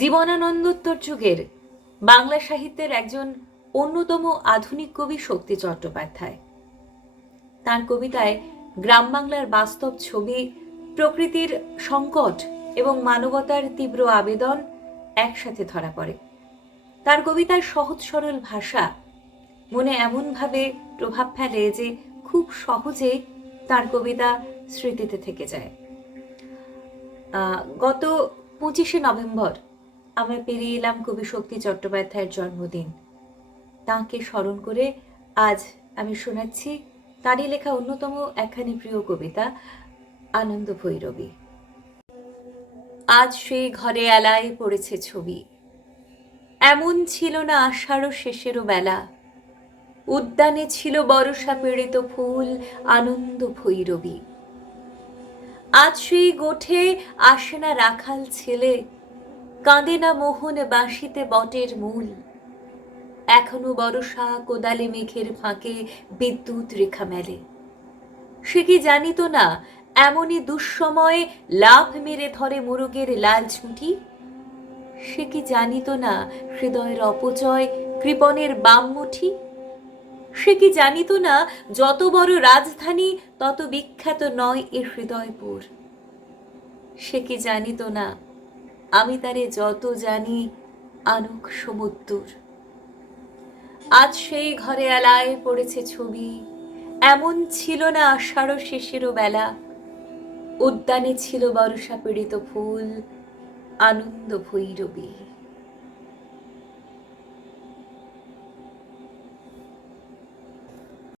জীবনানন্দোত্তর যুগের বাংলা সাহিত্যের একজন অন্যতম আধুনিক কবি শক্তি চট্টোপাধ্যায়। তার কবিতায় গ্রাম বাংলার বাস্তব ছবি, প্রকৃতির সংকট এবং মানবতার তীব্র আবেদন একসাথে ধরা পড়ে। তার কবিতার সহজ সরল ভাষা মনে এমনভাবে প্রভাব ফেলে যে খুব সহজে তার কবিতা স্মৃতিতে থেকে যায়। গত পঁচিশে নভেম্বর আমরা পেরিয়ে এলাম কবি শক্তি চট্টোপাধ্যায়ের জন্মদিন। তাঁকে স্মরণ করে আজ আমি শোনাচ্ছি তারই লেখা অন্যতম একখানি প্রিয় কবিতা, আনন্দ ভৈরবী। আজ সেই ঘরে এলায় পড়েছে ছবি। এমন ছিল না আষাঢ় শেষেরও বেলা উদ্যানে ছিল বরষা পীড়িত ফুল, আনন্দ ভৈরবী। আজ সেই গোঠে আসে না রাখাল ছেলে কাঁদে না মোহন বাঁশিতে বটের মূল। এখনও বরষা কোদালে মেঘের ফাঁকে বিদ্যুৎ রেখা মেলে। সে কি জানিত না, এমনই দুঃসময়ে লাভ মেরে ধরে মোরগের লাল ঝুঁটি সে কি জানিত না, হৃদয়ের অপচয় কৃপণের বাম মুঠি সে কি জানিত না, যত বড় রাজধানী, তত বিখ্যাত নয় এ হৃদয়পুর? সে কি জানিত না আমি তারে যত জানি আনুক সমুদ্র আজ সেই ঘরে এলায় পড়েছে ছবি, এমন ছিল না আষাঢ় শেষেরও বেলা। উদ্যানে ছিল বর্ষা পীড়িত ফুল, আনন্দ ভৈরবী।